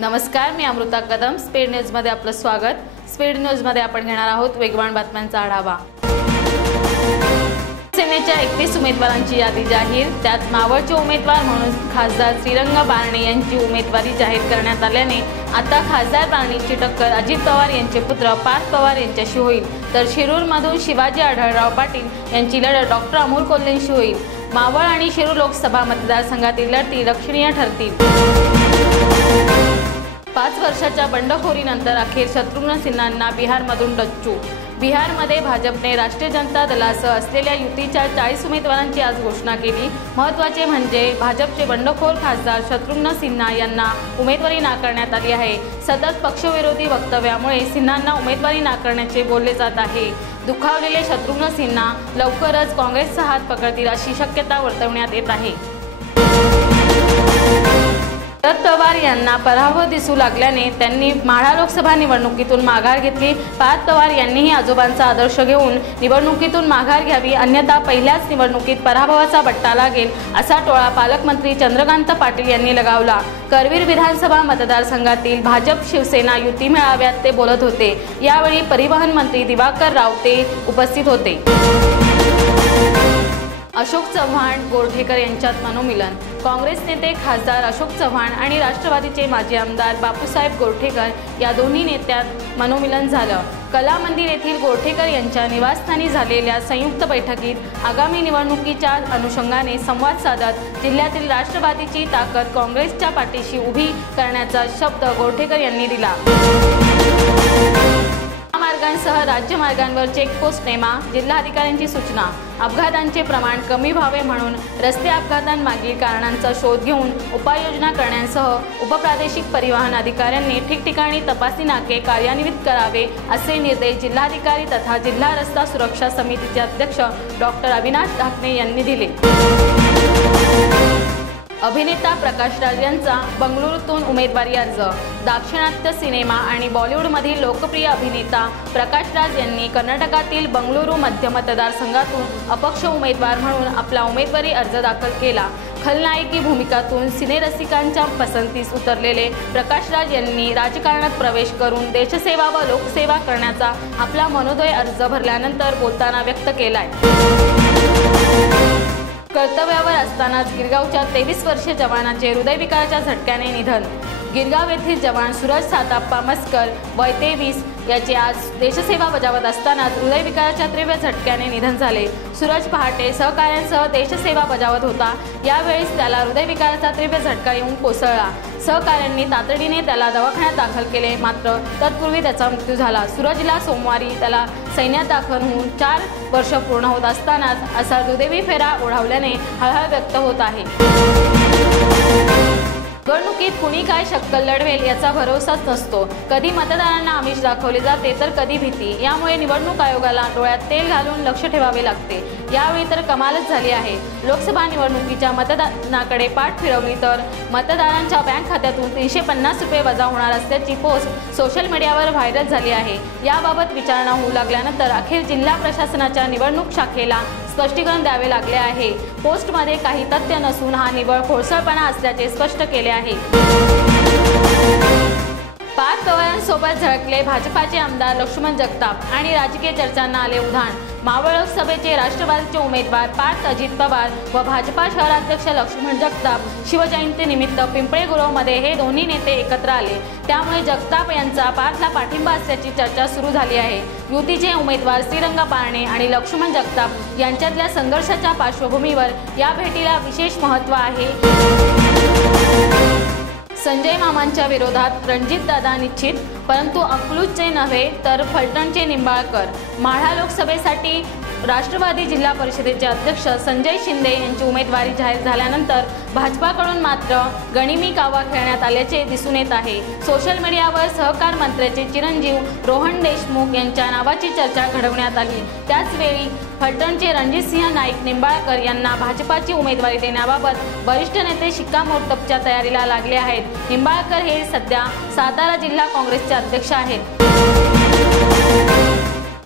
नमस्कार मी अमृता कदम. स्पीड न्यूजमध्ये आपलं स्वागत. स्पीड न्यूजमध्ये आपण घेणार आहोत वेगवान बातम्यांचा आढावा. सेनेच्या एकवीस उमेदवारांची यादी जाहीर. त्यात मावळचे उमेदवार म्हणून खासदार श्रीरंग बारणे यांची उमेदवारी जाहीर करण्यात आल्याने आता खासदार बारणेची टक्कर अजित पवार यांचे पुत्र पार्थ पवार यांच्याशी होईल. तर शिरूरमधून शिवाजी आढळराव पाटील यांची लढत डॉक्टर अमोल कोल्हेंशी होईल. मावळ आणि शिरू लोकसभा मतदारसंघातील लढती लक्षणीय ठरतील. पाच वर्षाच्या बंडखोरीनंतर अखेर शत्रुघ्न सिन्हांना बिहारमधून डच्चू. बिहारमध्ये भाजपने राष्ट्रीय जनता दलासह असलेल्या युतीच्या चाळीस उमेदवारांची आज घोषणा केली. महत्त्वाचे म्हणजे भाजपचे बंडखोर खासदार शत्रुघ्न सिन्हा यांना उमेदवारी नाकारण्यात आली आहे. सतत पक्षविरोधी वक्तव्यामुळे सिन्हांना उमेदवारी नाकारण्याचे बोलले जात आहे. दुखावलेले शत्रुघ्न सिन्हा लवकरच काँग्रेसचा हात पकडतील अशी शक्यता वर्तवण्यात येत आहे. शरद पवार यांना पराभव दिसू लागल्याने त्यांनी माढा लोकसभा निवडणुकीतून माघार घेतली. पार्थ पवार यांनीही आजोबांचा आदर्श घेऊन निवडणुकीतून माघार घ्यावी अन्यथा पहिल्याच निवडणुकीत पराभवाचा बट्टा लागेल असा टोळा पालकमंत्री चंद्रकांत पाटील यांनी लगावला. करवीर विधानसभा मतदारसंघातील भाजप शिवसेना युती मेळाव्यात ते बोलत होते. यावेळी परिवहन मंत्री दिवाकर रावते उपस्थित होते. अशोक चव्हाण गोरठेकर यांच्यात मनोमिलन काँग्रेस नेते खासदार अशोक चव्हाण आणि राष्ट्रवादीचे माजी आमदार बापूसाहेब गोरठेकर या दोन्ही नेत्यात मनोमिलन झालं. कला मंदिर येथील गोरठेकर यांच्या निवासस्थानी झालेल्या संयुक्त बैठकीत आगामी निवडणुकीच्या अनुषंगाने संवाद साधत जिल्ह्यातील राष्ट्रवादीची ताकद काँग्रेसच्या पाठीशी उभी करण्याचा शब्द गोरठेकर यांनी दिला. महामार्गांसह राज्यमार्गांवर चेकपोस्ट नेमा जिल्हाधिकाऱ्यांची सूचना. अपघातांचे प्रमाण कमी व्हावे म्हणून रस्ते अपघातांमागील कारणांचा शोध घेऊन उपाययोजना करण्यासह उपप्रादेशिक परिवहन अधिकाऱ्यांनी ठिकठिकाणी तपासणी नाके कार्यान्वित करावे असे निर्देश जिल्हाधिकारी तथा जिल्हा रस्ता सुरक्षा समितीचे अध्यक्ष डॉक्टर अविनाश ढाकणे यांनी दिले. अभिनेता प्रकाश राज यांचा बंगळुरूतून उमेदवारी अर्ज. दाक्षिणात्य सिनेमा आणि बॉलिवूडमधील लोकप्रिय अभिनेता प्रकाश राज यांनी कर्नाटकातील बंगळुरू मध्य मतदारसंघातून अपक्ष उमेदवार म्हणून आपला उमेदवारी अर्ज दाखल केला. खलनायकी भूमिकातून सिनेरसिकांच्या पसंतीस उतरलेले प्रकाशराज यांनी राजकारणात प्रवेश करून देशसेवा व लोकसेवा करण्याचा आपला मनोदय अर्ज भरल्यानंतर बोलताना व्यक्त केलाय. कर्तव्यावर असतानाच गिरगावच्या तेवीस वर्षीय जवानाचे हृदयविकाराच्या झटक्याने निधन. गिरगाव येथील जवान सूरज साताप्पा मस्कर वय तेवीस याचे आज देशसेवा बजावत असतानाच हृदयविकाराच्या तीव्र झटक्याने निधन झाले. सूरज पहाटे सहकाऱ्यांसह देशसेवा बजावत होता. यावेळेस त्याला हृदयविकाराचा तीव्र झटका येऊन कोसळला. सहकाऱ्यांनी तातडीने त्याला दवाखान्यात दाखल केले. मात्र तत्पूर्वी त्याचा मृत्यू झाला. सूरजला सोमवारी त्याला सैन्यात दाखल होऊन चार वर्ष पूर्ण होत असतानाच असा दुर्दैवी फेरा ओढावल्याने हळहळ व्यक्त होत आहे. निवडणुकीत कुणी काय शक्कल लढवेल याचा भरोसाच नसतो. कधी मतदारांना आमिष दाखवले जाते तर कधी भीती. यामुळे निवडणूक आयोगाला डोळ्यात तेल घालून लक्ष ठेवावे लागते. यावेळी तर कमालच झाली आहे. लोकसभा निवडणुकीच्या मतदानाकडे पाठ फिरवली तर मतदारांच्या बँक खात्यातून तीनशे पन्नास रुपये वजा होणार असल्याची पोस्ट सोशल मीडियावर व्हायरल झाली आहे. याबाबत विचारणा होऊ लागल्यानंतर अखेर जिल्हा प्रशासनाच्या निवडणूक शाखेला स्पष्टीकरण द्यावे लागले आहे. पोस्टमध्ये काही तथ्य नसून हा निवळ खोडसळपणा असल्याचे स्पष्ट केले आहे. पाच पवारांसोबत झळकले भाजपाचे आमदार लक्ष्मण जगताप आणि राजकीय चर्चांना आले उधाण. मावळ लोकसभेचे राष्ट्रवादीचे उमेदवार पार्थ अजित पवार व भाजपा शहराध्यक्ष लक्ष्मण जगताप. शिवजयंतीनिमित्त पिंपळे गुरवमध्ये हे दोन्ही नेते एकत्र आले. त्यामुळे जगताप यांचा पार्थला पाठिंबा असल्याची चर्चा सुरू झाली आहे. युतीचे उमेदवार श्रीरंग पारणे आणि लक्ष्मण जगताप यांच्यातल्या संघर्षाच्या पार्श्वभूमीवर या भेटीला विशेष महत्त्व आहे. संजय मामांच्या विरोधात रणजितदादा निश्चित परंतु अकलूजचे नव्हे तर फलटणचे निंबाळकर. माढा लोकसभेसाठी राष्ट्रवादी जिल्हा परिषदेचे अध्यक्ष संजय शिंदे यांची उमेदवारी जाहीर झाल्यानंतर भाजपाकडून मात्र गणिमी कावा खेळण्यात आल्याचे दिसून येत आहे. सोशल मीडियावर सहकार मंत्र्याचे चिरंजीव रोहन देशमुख यांच्या नावाची चर्चा घडवण्यात आली. त्याचवेळी फलटणचे रणजितसिंह नाईक निंबाळकर यांना भाजपाची उमेदवारी देण्याबाबत वरिष्ठ नेते शिक्कामोर्तबच्या तयारीला लागले आहेत. निंबाळकर हे सध्या सातारा जिल्हा काँग्रेसचे अध्यक्ष आहेत.